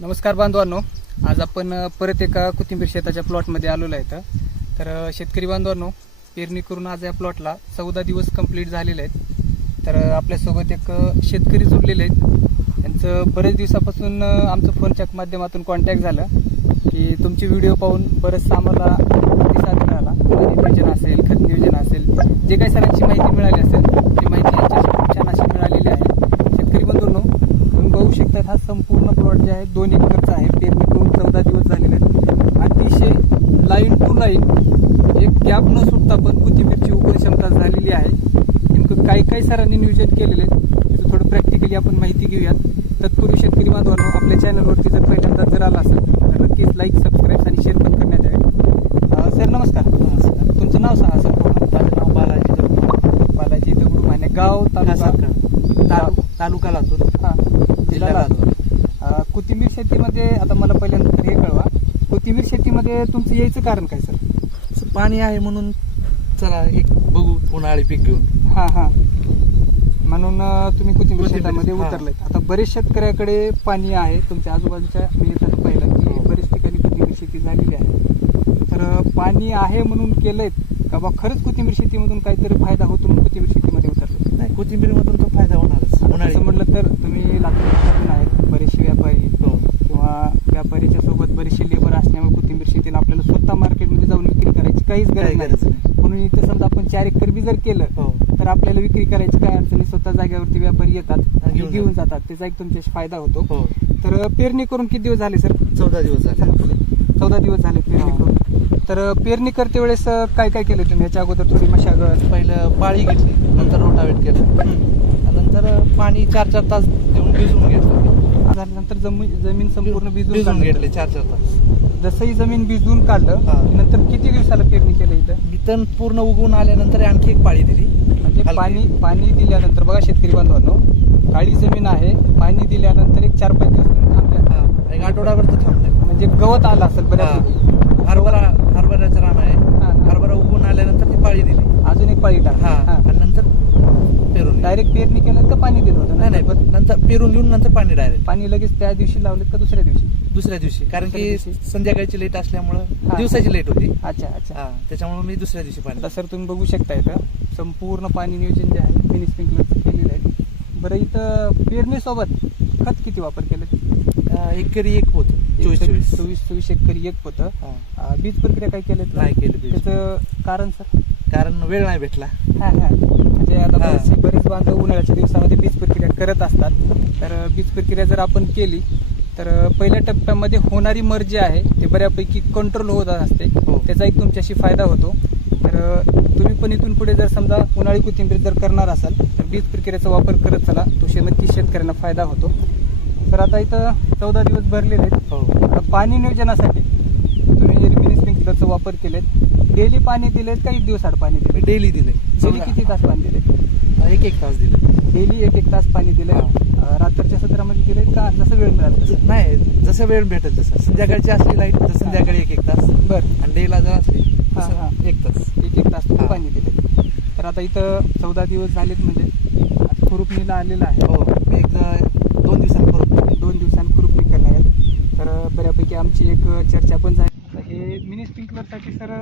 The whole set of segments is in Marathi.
नमस्कार बांधवांनो. आज आपण परत एका कोथिंबीर शेताच्या प्लॉटमध्ये आलेलो आहे तर शेतकरी बांधवांनो पेरणी करून आज या प्लॉटला चौदा दिवस कंप्लीट झालेले आहेत. तर आपल्यासोबत एक शेतकरी जुडलेले आहेत. त्यांचं बरेच दिवसापासून आमचं फोनच्या माध्यमातून कॉन्टॅक्ट झालं की तुमचे व्हिडिओ पाहून बरंचसं आम्हाला प्रतिसाद मिळाला पाणी नियोजन असेल खत नियोजन असेल जे काही सरांची माहिती मिळाली असेल ती माहिती यांच्याशी खूप छान अशी मिळालेली आहे शेतकरी बंधूंनो तुम्ही हा संपूर्ण प्लॉट जे आहे दोन एकरचा आहे. पेरणी करून चौदा दिवस झालेले आहेत. अतिशय लाईन टू लाईन एक गॅप न सुटता पण कोथिंबीरची उगवण क्षमता झालेली आहे. नेमकं काय काय सरांनी नियोजन केलेले आहेत त्याचं थोडं प्रॅक्टिकली आपण माहिती घेऊयात. तत्पूर्वी शेतकरी बांधवांनो आपल्या चॅनलवरती जर पहिल्यांदा जर आला असेल तर नक्कीच लाईक सबस्क्राईब आणि शेअर पण करण्यात यावे अं, सर नमस्कार नमस्कार. तुमचं नाव सांगा संपूर्ण माझं नाव बालाजी दगडू बालाजी दगडू माने गाव तालुका तालुका तालु- तालुका लातूर हा जिल्हा लातूर अं, कोथिंबीर शेतीमध्ये आता मला पहिल्यांदा हे कळवा. कोथिंबीर शेतीमध्ये तुमचं यायचं कारण काय सर? असं पाणी आहे म्हणून चला एक बघू उन्हाळी पीक घेऊन. हा हा. म्हणून अं, तुम्ही कोथिंबीर कोथिंबीर, शेतामध्ये हा. उतरलायत. आता बरेच शेतकऱ्याकडे पाणी आहे तुमच्या आजूबाजूच्या मी येताना पाहिलं की हो. बरेच ठिकाणी कोथिंबीर शेती झालेली आहे. तर अं, पाणी आहे म्हणून केलंय का बा खरंच कोथिंबीर शेतीमधून काहीतरी फायदा होतो म्हणून कोथिंबीर शेतीमध्ये उतरले नाही कोथिंबीरमधून तो फायदा होणारच. उन्हाळी. असं म्हटलं तर तुम्ही लातूर आहेत बरेचसे व्यापारी हो. किंवा व्यापारीच्या सोबत बरेचसे लेबर असल्यामुळे कोथिंबीर शेतीला आपल्याला स्वतः मार्केटमध्ये जाऊन विक्री करायची काहीच काही गरज नाही. म्हणून इथं समजा आपण चार एकर बी जर केलं हो. तर आपल्याला विक्री करायची काय अडचणी स्वतः जागेवरती व्यापारी येतात आणि घेऊन जातात. त्याचा एक तुमच्याशी फायदा होतो. हो. तर पेरणी करून किती दिवस झाले सर? चौदा दिवस झाले चौदा दिवस झाले पेरणी हा. करून. तर पेरणी करते वेळेस काय काय केलं तुम्ही? याच्या अगोदर थोडी मशागत? पहिलं पाळी घेतली नंतर रोटावेट केलं. नंतर पाणी चार चार तास देऊन भिजवून घेतलं. झाल्यानंतर जमीन जमीन संपूर्ण भिजून काढलं. घेतले चार चार तास जसंही जमीन भिजवून काढलं हा. नंतर किती दिवसाला पेरणी केलं इथं? तण पूर्ण उगवून आल्यानंतर आणखी एक पाळी दिली. म्हणजे हलकी. पाणी पाणी दिल्यानंतर बघा शेतकरी बांधवांनो काळी जमीन आहे पाणी दिल्यानंतर एक चार पाच दिवस तुम्ही थांबल्या हा, एक आठवडाभर तर थांबले. म्हणजे गवत आलं असेल बऱ्यापैकी हरभरा हरभऱ्याचं रान आहे. हा. हरभरा उगवून आल्यानंतर ती पाळी दिली. अजून एक पाळी टाक हा आणि नंतर पेरून. डायरेक्ट पेरणी केलं तर पाणी दिलं. नंतर पेरून घेऊन नंतर पाणी डायरेक्ट पाणी लगेच त्या दिवशी लावलं का दुसऱ्या दिवशी? दुसऱ्या दिवशी. कारण दुसऱ्या की दिवशी. संध्याकाळची लेट असल्यामुळं हा. दिवसाची लेट होती. अच्छा अच्छा. हा त्याच्यामुळे मी दुसऱ्या दिवशी पाणी आता सर तुम्ही बघू शकता इथं संपूर्ण पाणी नियोजन जे आहे मिनी स्प्रिंकलरचं केलेलं आहे. बरं इथं पेरणीसोबत खत किती वापर केलं? अं, एकरी एक होत चोवीस चोवीस. चोवीस चोवीस एकरी एक होतं हा. अं, बीज प्रक्रिया काय केलं नाही केलं. त्याचं कारण सर? कारण वेळ नाही भेटला. हा हा म्हणजे आता हा. बरेचसे बरेच बांधव उन्हाळ्याच्या दिवसामध्ये बीज प्रक्रिया करत असतात. तर बीज प्रक्रिया जर आपण केली तर पहिल्या टप्प्यामध्ये होणारी मर जी आहे ते बऱ्यापैकी कंट्रोल होत असते. हो. त्याचा एक तुमच्याशी फायदा होतो. तर तुम्ही पण इथून पुढे जर समजा उन्हाळी कोथिंबीर जर करणार असाल तर बीज प्रक्रियेचा वापर करत चला. तो शे- नक्कीच शेतकऱ्यांना फायदा होतो. तर आता इथं चौदा दिवस भरलेले आहेत. हो. आता पाणी नियोजनासाठी तुम्ही मिनी स्प्रिंकलरचा वापर केलेत डेली पाणी दिलेत का एक दिवसाआड पाणी दिले डेली दिले डेली किती तास पाणी दिले एक एक तास दिले डेली एक एक तास पाणी दिले. रात्रीच्या सत्रामध्ये दिले का? जसं वेळ मिळाला नाही जसं वेळ भेटेल तसं. संध्याकाळची असली लाइट तर संध्याकाळी एक एक तास. बरं. आणि डेला जर असली हा, हा. एक तास. एक एक तास. पाणी दिले तर आता इथं चौदा दिवस झालेत म्हणजे. खुरुपणीला आलेला आहे. हो एक दोन दिवसांनी परत दोन दिवसांनी खुरुपणी करणार आहेत तर बऱ्यापैकी आमची एक चर्चा पण झाली. हे मिनी स्प्रिंकलरसाठी सर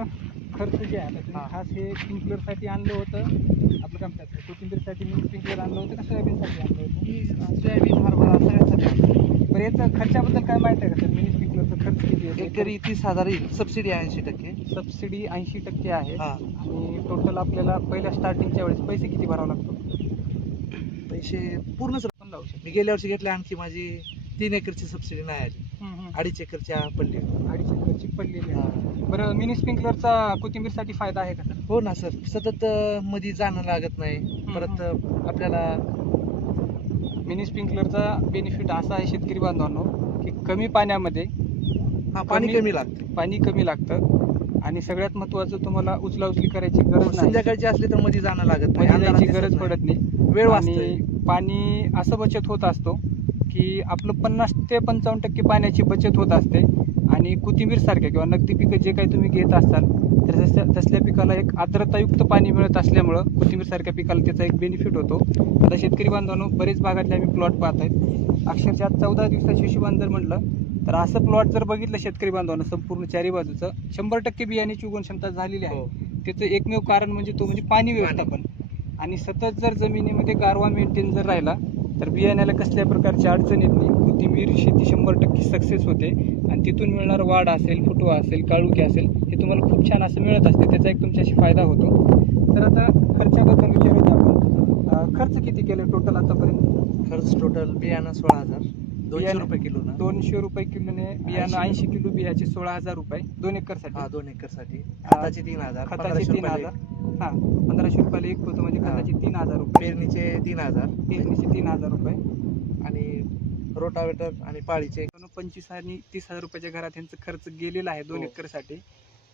खर्च जे आहे आता तुम्ही हा. खास हे स्प्रिंकलरसाठी आणलं होतं आपलं काम त्याचं कोथिंबीरसाठी मिनी स्प्रिंकलर आणलं होतं का सोयाबीनसाठी आणलं होतं? मी सोयाबीन हरभरा सगळ्यासाठी आणलं. बरं याचं खर्चाबद्दल काय माहिती आहे का सर? मिनी स्प्रिंकलरचा खर्च किती आहे? एकरी तीस हजार येईल सबसिडी ऐंशी टक्के. सबसिडी ऐंशी टक्के आहे. हा. आणि टोटल आपल्याला पहिल्या स्टार्टिंगच्या वेळेस पैसे किती भरावं लागतो पैसे पूर्णच पण लावू शकतो मी गेल्या वर्षी घेतले आणखी माझी तीन एकरची सबसिडी नाही आली. अडीच एकरच्या पडली अडीच एकरची पडलेली आहे. हा. बरं मिनी स्प्रिंकलरचा कोथिंबीरसाठी फायदा आहे का सर? हो ना सर सतत अं, मध्ये जाणं लागत नाही. परत अं, आपल्याला मिनी स्प्रिंकलरचा बेनिफिट असा आहे शेतकरी बांधवांनो की कमी पाण्यामध्ये हा पाणी कमी- कमी लागते. पाणी कमी लागतं. आणि सगळ्यात महत्त्वाचं तुम्हाला उचला उचली करायची गरज नाही. संध्याकाळची असली तर मध्ये जाणं लागत नाही. मध्ये जायची अंधारात गरज दिसत पडत नाही. नाही. वेळ आणि वाचतोय. पाणी असं बचत होत असतो की आपलं पन्नास ते पंचावन्न टक्के पाण्याची बचत होत असते. आणि कोथिंबीर सारख्या किंवा नगदी पिकं जे काही तुम्ही घेत असाल तर तसल्या तसल्या पिकाला एक आर्द्रतायुक्त पाणी मिळत असल्यामुळं कोथिंबीर सारख्या पिकाला त्याचा एक बेनिफिट होतो. आता शेतकरी बांधवांनो बरेच भागातले आम्ही प्लॉट पाहत आहेत अक्षरशः चौदा दिवसाच्या हिशोबाने जर म्हटलं तर असं प्लॉट जर बघितलं शेतकरी बांधवांना संपूर्ण चारी बाजूचं शंभर टक्के बियाण्याची उगवण क्षमता झालेली आहे. हो. त्याचं एकमेव कारण म्हणजे तो म्हणजे पाणी व्यवस्थापन. आणि सतत जर जमिनीमध्ये गारवा मेंटेन जर राहिला तर बियाण्याला कसल्या प्रकारची अडचण येत नाही. कोथिंबीर शेती शंभर टक्के सक्सेस होते. आणि तिथून मिळणार वाढ असेल फुटवा असेल काळुकी असेल हे तुम्हाला खूप छान असं मिळत असते. त्याचा एक तुमच्याशी फायदा होतो. तर आता खर्चाबद्दल विचारूया आपण. खर्च किती केले टोटल आतापर्यंत? खर्च टोटल बियाणं सोळा हजार. दोनशे रुपये किलो ना? दोनशे रुपये किलोने बियाणं 80 ऐंशी किलो. बियाचे सोळा हजार रुपये दोन एकरसाठी. हा दोन एकरसाठी खताचे तीन हजार खताचे तीन हजार. हा पंधराशे रुपयाला एक होतं म्हणजे. खताचे तीन हजार रुपये. पेरणीचे तीन हजार. पेरणीचे तीन हजार रुपये. आणि रोटावेटर आणि पाळीचे. पंचवीस आणि तीस हजार रुपयाच्या घरात यांचा खर्च गेलेला आहे दोन हो. एकरसाठी.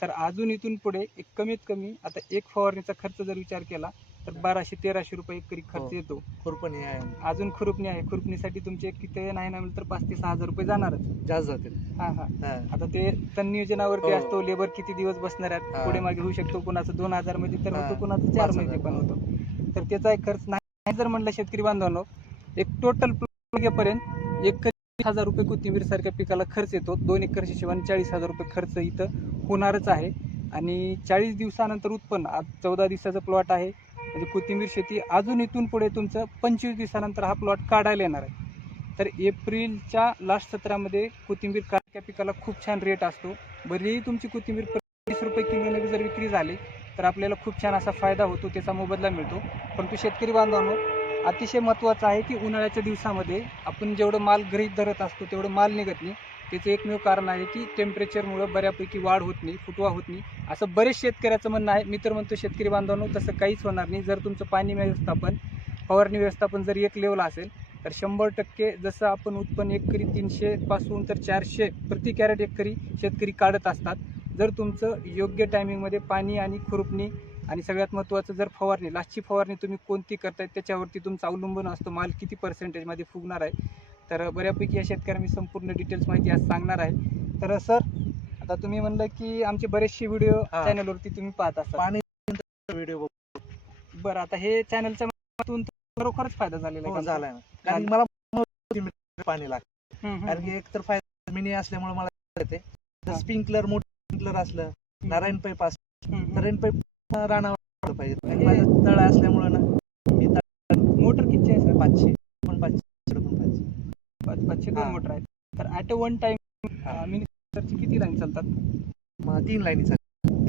तर अजून इथून पुढे एक कमीत कमी आता एक फवारणीचा खर्च जर विचार केला तर बाराशे तेराशे रुपये एकरी खर्च हो. येतो. खुरपणी आहे. अजून खुरपणी आहे. खुरपणीसाठी तुमचे किती नाही ना तर पाच ते सहा हजार रुपये जाणारच. जास्त जातील. हा हा. हा. आता ते तण नियोजनावरती हो. असतो. लेबर किती दिवस बसणार आहेत? हा. पुढे मागे होऊ शकतो. कोणाचं दोन हजारमध्ये तर हा. होतो. कोणाचं चार पाच हजार. पण होतो. तर त्याचा एक खर्च नाही. जर म्हणलं शेतकरी बांधवांनो एक टोटल पर्यंत एक हजार रुपये कोथिंबीर सारख्या पिकाला खर्च येतो. दोन एकर हिशोबाने चाळीस हजार रुपये खर्च इथं होणारच आहे. आणि चाळीस दिवसानंतर उत्पन्न आज चौदा दिवसाचा प्लॉट आहे. म्हणजे कोथिंबीर शेती अजून इथून पुढे तुमचं पंचवीस दिवसानंतर हा प्लॉट काढायला येणार आहे. तर एप्रिलच्या लास्ट सत्रामध्ये कोथिंबीर काढक्या पिकाला खूप छान रेट असतो. बरीही तुमची कोथिंबीर पस्तीस रुपये किलोने जर विक्री झाली तर आपल्याला खूप छान असा फायदा होतो त्याचा मोबदला मिळतो. परंतु शेतकरी बांधवांनो अतिशय महत्त्वाचं आहे की उन्हाळ्याच्या दिवसामध्ये आपण जेवढं माल गृहीत धरत असतो तेवढं माल निघत नाही. त्याचं एकमेव कारण आहे की टेम्परेचरमुळं बऱ्यापैकी वाढ होत नाही फुटवा होत नाही. असं बरेच शेतकऱ्याचं म्हणणं आहे. मी तर म्हणतो शेतकरी बांधवांनो तसं काहीच होणार नाही. जर तुमचं पाणी व्यवस्थापन फवारणी व्यवस्थापन जर एक लेवल असेल तर शंभर टक्के जसं आपण उत्पन्न एकरी तीनशेपासून तर चारशे प्रति कॅरेट एकरी शेतकरी काढत असतात. जर तुमचं योग्य टायमिंगमध्ये पाणी आणि खुरपणी आणि सगळ्यात महत्त्वाचं जर फवारणी लास्टची फवारणी तुम्ही कोणती करताय त्याच्यावरती तुमचं अवलंबून असतो. माल किती पर्सेंटेजमध्ये फुगणार आहे? तर बऱ्यापैकी या शेतकऱ्यांना मी संपूर्ण डिटेल्स माहिती आज सांगणार आहे. तर सर आता तुम्ही म्हणलं की आमचे बरेचसे व्हिडिओ हा. चॅनलवरती तुम्ही पाहत असता पाणी व्हिडिओ बरं आता हे चॅनलच्या माध्यमातून खरोखरच फायदा झालेला आहे का? झालाय ना. कारण मला पाणी लागतं. हम्म, हम्म, कारण की एक तर फायदा मिनी असल्यामुळे मला येते. हा. स्प्रिंकलर मोठं स्प्रिंकलर असलं नारायण पाईप असलं हम्म, हम्म. नारायण पाईप रानावर पाहिजे. माझं तळ असल्यामुळे ना मी तळ मोटर किती आहे सर पाचशे पण पाचशे. पाच पाचशे दोन हा. मोटर आहेत. तर ॲट अ वन टाइम मिनिटरची किती लाईन चालतात? तीन लाईनीचा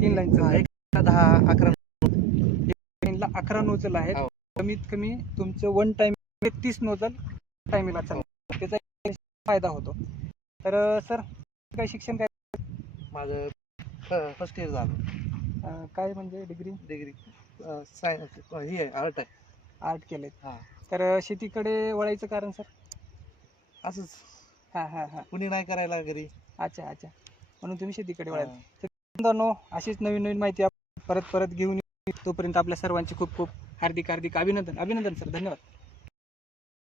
तीन लाईन हा, चालतात एक दहा अकरा लाईनला अकरा नोजल आहेत. हो. कमीत कमी तुमचं वन टाइम तीस नोजल टायमिंगला हो. चालतं. त्याचा फायदा होतो. तर सर काय शिक्षण काय? माझं फर्स्ट इयर झालं. काय म्हणजे डिग्री डिग्री सायन्स ही आहे आर्ट आहे. आर्ट केले हा. तर शेतीकडे वळायचं कारण सर असंच. हां हां हां. कुणी नाही करायला घरी. अच्छा अच्छा. म्हणून तुम्ही शेतीकडे हा. वळायचं मित्रांनो अशीच नवीन नवीन माहिती आपण परत परत घेऊन येऊ. तोपर्यंत आपल्या सर्वांचे खूप खूप हार्दिक हार्दिक अभिनंदन. अभिनंदन सर. धन्यवाद.